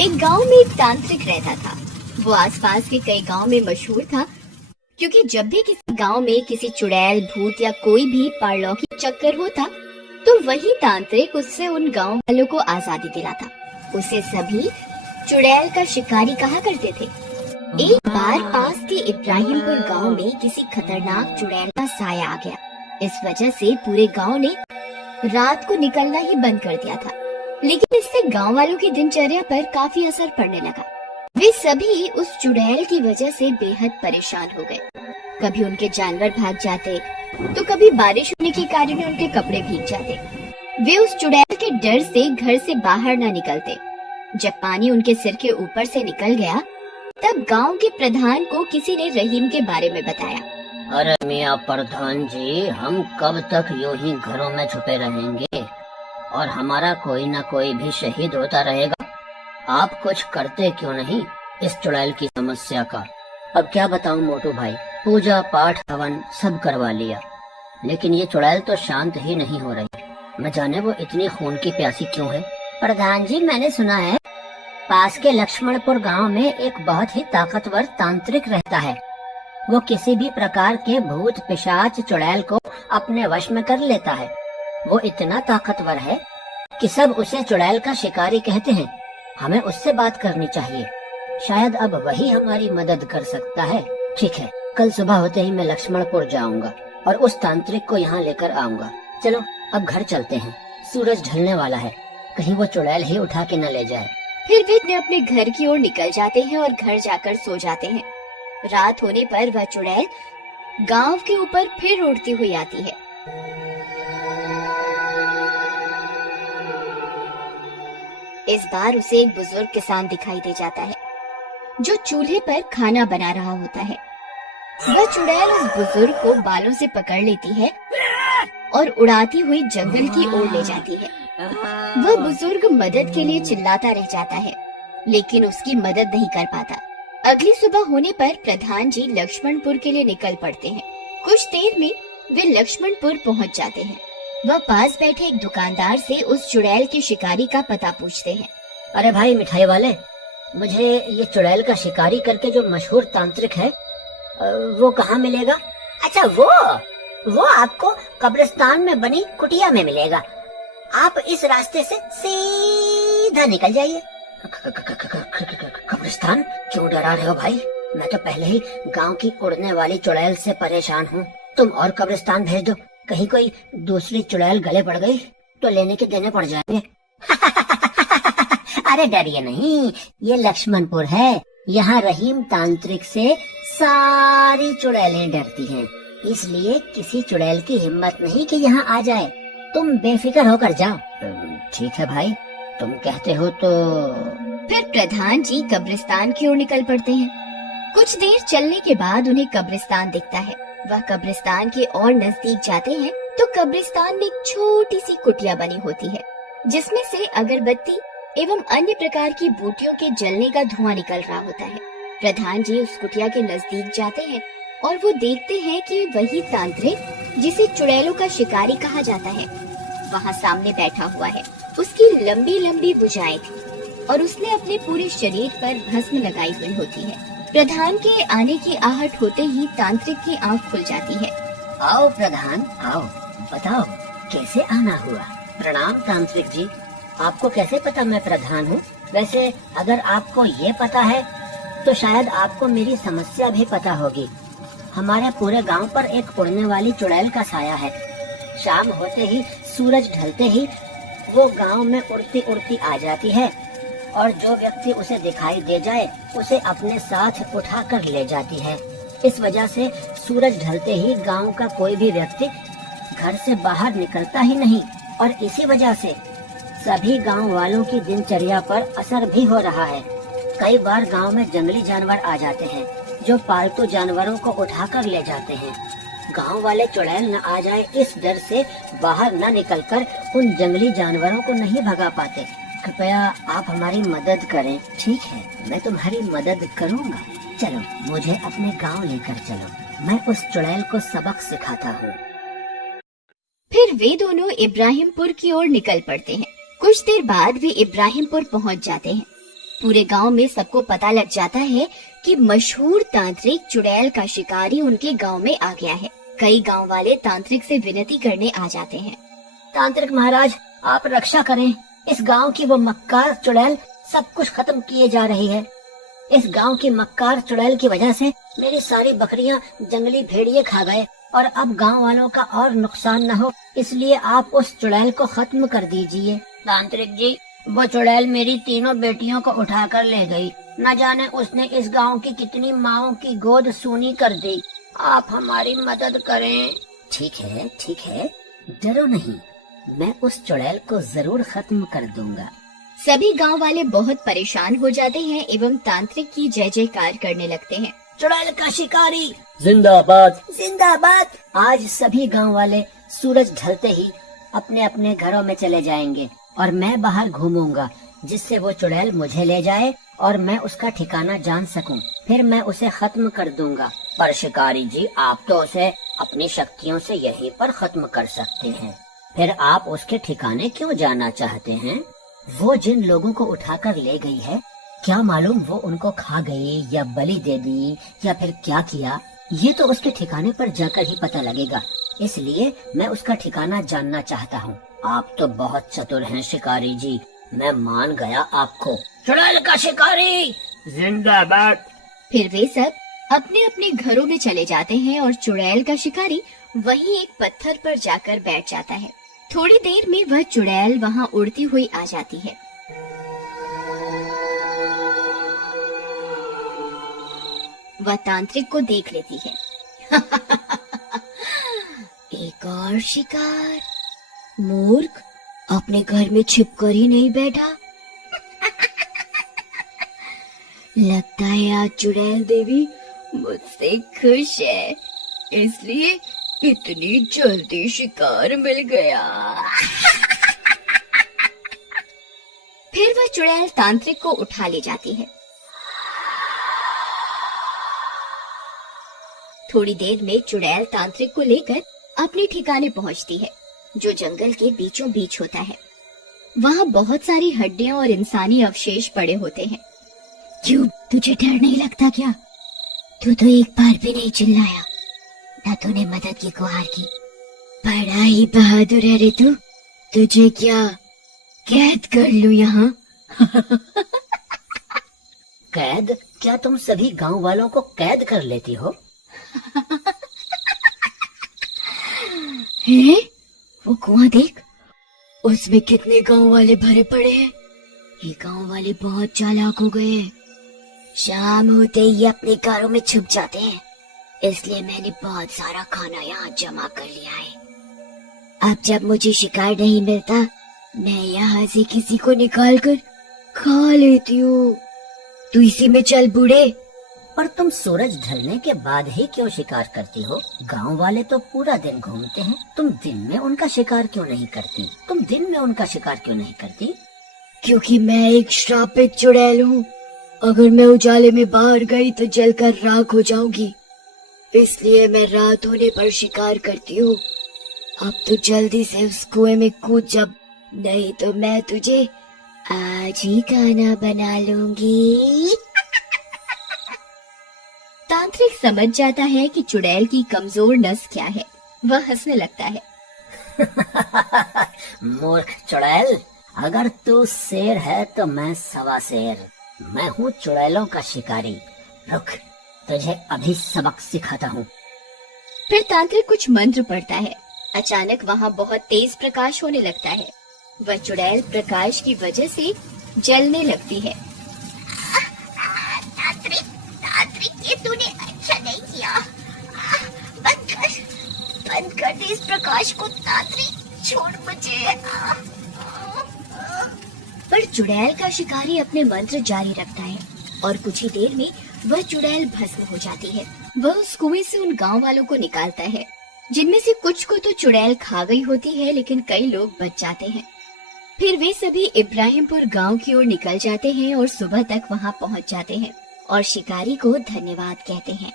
एक गांव में एक तांत्रिक रहता था। वो आसपास के कई गांव में मशहूर था, क्योंकि जब भी किसी गांव में किसी चुड़ैल, भूत या कोई भी पारलौकिक चक्कर होता, तो वही तांत्रिक उससे उन गांव वालों को आजादी दिलाता। उसे सभी चुड़ैल का शिकारी कहा करते थे। एक बार पास के इब्राहिमपुर गांव में किसी खतरनाक चुड़ैल का साया आ गया। इस वजह से पूरे गांव ने रात को निकलना ही बंद कर दिया था। लेकिन इससे गांव वालों की दिनचर्या पर काफी असर पड़ने लगा। वे सभी उस चुड़ैल की वजह से बेहद परेशान हो गए। कभी उनके जानवर भाग जाते, तो कभी बारिश होने के कारण उनके कपड़े भीग जाते। वे उस चुड़ैल के डर से घर से बाहर न निकलते। जब पानी उनके सिर के ऊपर से निकल गया, तब गांव के प्रधान को किसी ने रहीम के बारे में बताया। अरे मियाँ प्रधान जी, हम कब तक यूं ही घरों में छुपे रहेंगे और हमारा कोई न कोई भी शहीद होता रहेगा। आप कुछ करते क्यों नहीं इस चुड़ैल की समस्या का? अब क्या बताऊं मोटू भाई, पूजा पाठ हवन सब करवा लिया, लेकिन ये चुड़ैल तो शांत ही नहीं हो रही। न जाने वो इतनी खून की प्यासी क्यों है। प्रधान जी, मैंने सुना है पास के लक्ष्मणपुर गांव में एक बहुत ही ताकतवर तांत्रिक रहता है। वो किसी भी प्रकार के भूत पिशाच चुड़ैल को अपने वश में कर लेता है। वो इतना ताकतवर है कि सब उसे चुड़ैल का शिकारी कहते हैं। हमें उससे बात करनी चाहिए, शायद अब वही हमारी मदद कर सकता है। ठीक है, कल सुबह होते ही मैं लक्ष्मणपुर जाऊंगा और उस तांत्रिक को यहाँ लेकर आऊंगा। चलो अब घर चलते हैं, सूरज ढलने वाला है, कहीं वो चुड़ैल ही उठा के न ले जाए। फिर वे अपने घर की ओर निकल जाते हैं और घर जाकर सो जाते हैं। रात होने पर वह चुड़ैल गांव के ऊपर फिर उड़ती हुई आती है। इस बार उसे एक बुजुर्ग किसान दिखाई दे जाता है, जो चूल्हे पर खाना बना रहा होता है। वह चुड़ैल उस बुजुर्ग को बालों से पकड़ लेती है और उड़ाती हुई जंगल की ओर ले जाती है। वह बुजुर्ग मदद के लिए चिल्लाता रह जाता है, लेकिन उसकी मदद नहीं कर पाता। अगली सुबह होने पर प्रधान जी लक्ष्मणपुर के लिए निकल पड़ते हैं। कुछ देर में वे लक्ष्मणपुर पहुंच जाते हैं। वह पास बैठे एक दुकानदार से उस चुड़ैल के शिकारी का पता पूछते हैं। अरे भाई मिठाई वाले, मुझे ये चुड़ैल का शिकारी करके जो मशहूर तांत्रिक है वो कहाँ मिलेगा? अच्छा, वो आपको कब्रिस्तान में बनी कुटिया में मिलेगा। आप इस रास्ते से सीधा निकल जाइए। कब्रिस्तान? क्यों डरा रहे हो भाई? मैं तो पहले ही गांव की उड़ने वाली चुड़ैल से परेशान हूँ। तुम और कब्रिस्तान भेज दो, कहीं कोई दूसरी चुड़ैल गले पड़ गई तो लेने के देने पड़ जाएंगे। अरे डरिए नहीं, ये लक्ष्मणपुर है। यहाँ रहीम तांत्रिक से सारी चुड़ैलें डरती हैं, इसलिए किसी चुड़ैल की हिम्मत नहीं कि यहाँ आ जाए। तुम बेफिक्र होकर जाओ। ठीक है भाई, तुम कहते हो तो। फिर प्रधान जी कब्रिस्तान की ओर निकल पड़ते हैं। कुछ देर चलने के बाद उन्हें कब्रिस्तान दिखता है। वह कब्रिस्तान के और नजदीक जाते हैं तो कब्रिस्तान में एक छोटी सी कुटिया बनी होती है, जिसमें से अगरबत्ती एवं अन्य प्रकार की बूटियों के जलने का धुआं निकल रहा होता है। प्रधान जी उस कुटिया के नजदीक जाते हैं और वो देखते हैं कि वही तांत्रिक जिसे चुड़ैलों का शिकारी कहा जाता है, वहाँ सामने बैठा हुआ है। उसकी लंबी लंबी भुजाएं थी और उसने अपने पूरे शरीर पर भस्म लगाई हुई होती है। प्रधान के आने की आहट होते ही तांत्रिक की आंख खुल जाती है। आओ प्रधान, आओ, बताओ कैसे आना हुआ? प्रणाम तांत्रिक जी, आपको कैसे पता मैं प्रधान हूँ? वैसे अगर आपको ये पता है तो शायद आपको मेरी समस्या भी पता होगी। हमारे पूरे गांव पर एक उड़ने वाली चुड़ैल का साया है। शाम होते ही, सूरज ढलते ही वो गांव में उड़ती उड़ती आ जाती है और जो व्यक्ति उसे दिखाई दे जाए उसे अपने साथ उठा कर ले जाती है। इस वजह से सूरज ढलते ही गांव का कोई भी व्यक्ति घर से बाहर निकलता ही नहीं और इसी वजह से सभी गांव वालों की दिनचर्या पर असर भी हो रहा है। कई बार गांव में जंगली जानवर आ जाते हैं जो पालतू जानवरों को उठाकर ले जाते हैं। गांव वाले चुड़ैल न आ जाए इस डर से बाहर न निकलकर उन जंगली जानवरों को नहीं भगा पाते। कृपया आप हमारी मदद करें। ठीक है, मैं तुम्हारी मदद करूंगा। चलो मुझे अपने गांव लेकर चलो, मैं उस चुड़ैल को सबक सिखाता हूँ। फिर वे दोनों इब्राहिमपुर की ओर निकल पड़ते हैं। कुछ देर बाद वे इब्राहिमपुर पहुंच जाते हैं। पूरे गांव में सबको पता लग जाता है कि मशहूर तांत्रिक चुड़ैल का शिकारी उनके गांव में आ गया है। कई गांव वाले तांत्रिक से विनती करने आ जाते हैं। तांत्रिक महाराज, आप रक्षा करें। इस गांव की वो मक्कार चुड़ैल सब कुछ खत्म किए जा रही है। इस गांव की मक्कार चुड़ैल की वजह से मेरी सारी बकरियां जंगली भेड़िए खा गए और अब गांव वालों का और नुकसान न हो, इसलिए आप उस चुड़ैल को खत्म कर दीजिए। तांत्रिक जी, वो चुड़ैल मेरी तीनों बेटियों को उठाकर ले गई। न जाने उसने इस गांव की कितनी माँओं की गोद सूनी कर दी। आप हमारी मदद करें। ठीक है, डरो नहीं, मैं उस चुड़ैल को जरूर खत्म कर दूंगा। सभी गांव वाले बहुत परेशान हो जाते हैं एवं तांत्रिक की जय जयकार करने लगते हैं। चुड़ैल का शिकारी जिंदाबाद। जिंदाबाद। आज सभी गांव वाले सूरज ढलते ही अपने अपने घरों में चले जाएंगे और मैं बाहर घूमूंगा, जिससे वो चुड़ैल मुझे ले जाए और मैं उसका ठिकाना जान सकूं। फिर मैं उसे खत्म कर दूंगा। पर शिकारी जी, आप तो उसे अपनी शक्तियों से यहीं पर खत्म कर सकते हैं। फिर आप उसके ठिकाने क्यों जाना चाहते हैं? वो जिन लोगों को उठाकर ले गई है, क्या मालूम वो उनको खा गई या बलि दे दी या फिर क्या किया। ये तो उसके ठिकाने पर जाकर ही पता लगेगा। इसलिए मैं उसका ठिकाना जानना चाहता हूँ। आप तो बहुत चतुर हैं शिकारी जी, मैं मान गया आपको। चुड़ैल का शिकारी जिंदाबाद। फिर वे सब अपने अपने घरों में चले जाते हैं और चुड़ैल का शिकारी वहीं एक पत्थर पर जाकर बैठ जाता है। थोड़ी देर में वह चुड़ैल वहां उड़ती हुई आ जाती है। वह तांत्रिक को देख लेती है। एक और शिकार। मूर्ख, अपने घर में छिपकर ही नहीं बैठा। लगता है आज चुड़ैल देवी मुझसे खुश है, इसलिए इतनी जल्दी शिकार मिल गया। फिर वह चुड़ैल तांत्रिक को उठा ले जाती है। थोड़ी देर में चुड़ैल तांत्रिक को लेकर अपने ठिकाने पहुंचती है, जो जंगल के बीचों बीच होता है। वहाँ बहुत सारी हड्डियां और इंसानी अवशेष पड़े होते हैं। क्यों, तुझे डर नहीं लगता क्या? तू तो एक बार भी नहीं चिल्लाया, न तूने मदद की गुहार की। बड़ा ही बहादुर है रे तू। तुझे क्या कैद कर लूं यहाँ? कैद? क्या तुम सभी गांव वालों को कैद कर लेती हो? है? वो कुआं देख, उसमें कितने गांव वाले भरे पड़े हैं। ये गांव वाले बहुत चालाक हो गए हैं। शाम होते ही अपने घरों में छुप जाते हैं, इसलिए मैंने बहुत सारा खाना यहाँ जमा कर लिया है। अब जब मुझे शिकार नहीं मिलता, मैं यहाँ से किसी को निकाल कर खा लेती हूँ। तू इसी में चल बूढ़े। पर तुम सूरज ढलने के बाद ही क्यों शिकार करती हो? गांव वाले तो पूरा दिन घूमते हैं, तुम दिन में उनका शिकार क्यों नहीं करती? क्योंकि मैं एक श्रापित चुड़ैल हूँ। अगर मैं उजाले में बाहर गई तो जलकर राख हो जाऊंगी, इसलिए मैं रात होने पर शिकार करती हूँ। अब तो जल्दी से उस कुएं में कूद जा, नहीं तो मैं तुझे आज ही खाना बना लूंगी। तांत्रिक समझ जाता है कि चुड़ैल की कमजोर नस क्या है। वह हंसने लगता है। मूर्ख चुड़ैल, अगर तू शेर है तो मैं सवा शेर। मैं हूँ चुड़ैलों का शिकारी। रुक, तुझे अभी सबक सिखाता हूँ। फिर तांत्रिक कुछ मंत्र पढ़ता है। अचानक वहाँ बहुत तेज प्रकाश होने लगता है। वह चुड़ैल प्रकाश की वजह से जलने लगती है। तांत्रिक, ये तूने अच्छा नहीं किया। बंद कर दे इस प्रकाश को तांत्रिक, छोड़ मुझे। पर चुड़ैल का शिकारी अपने मंत्र जारी रखता है और कुछ ही देर में वह चुड़ैल भस्म हो जाती है। वह उस कुएं से उन गांव वालों को निकालता है, जिनमें से कुछ को तो चुड़ैल खा गई होती है, लेकिन कई लोग बच जाते हैं। फिर वे सभी इब्राहिमपुर गांव की ओर निकल जाते हैं और सुबह तक वहां पहुंच जाते हैं और शिकारी को धन्यवाद कहते हैं।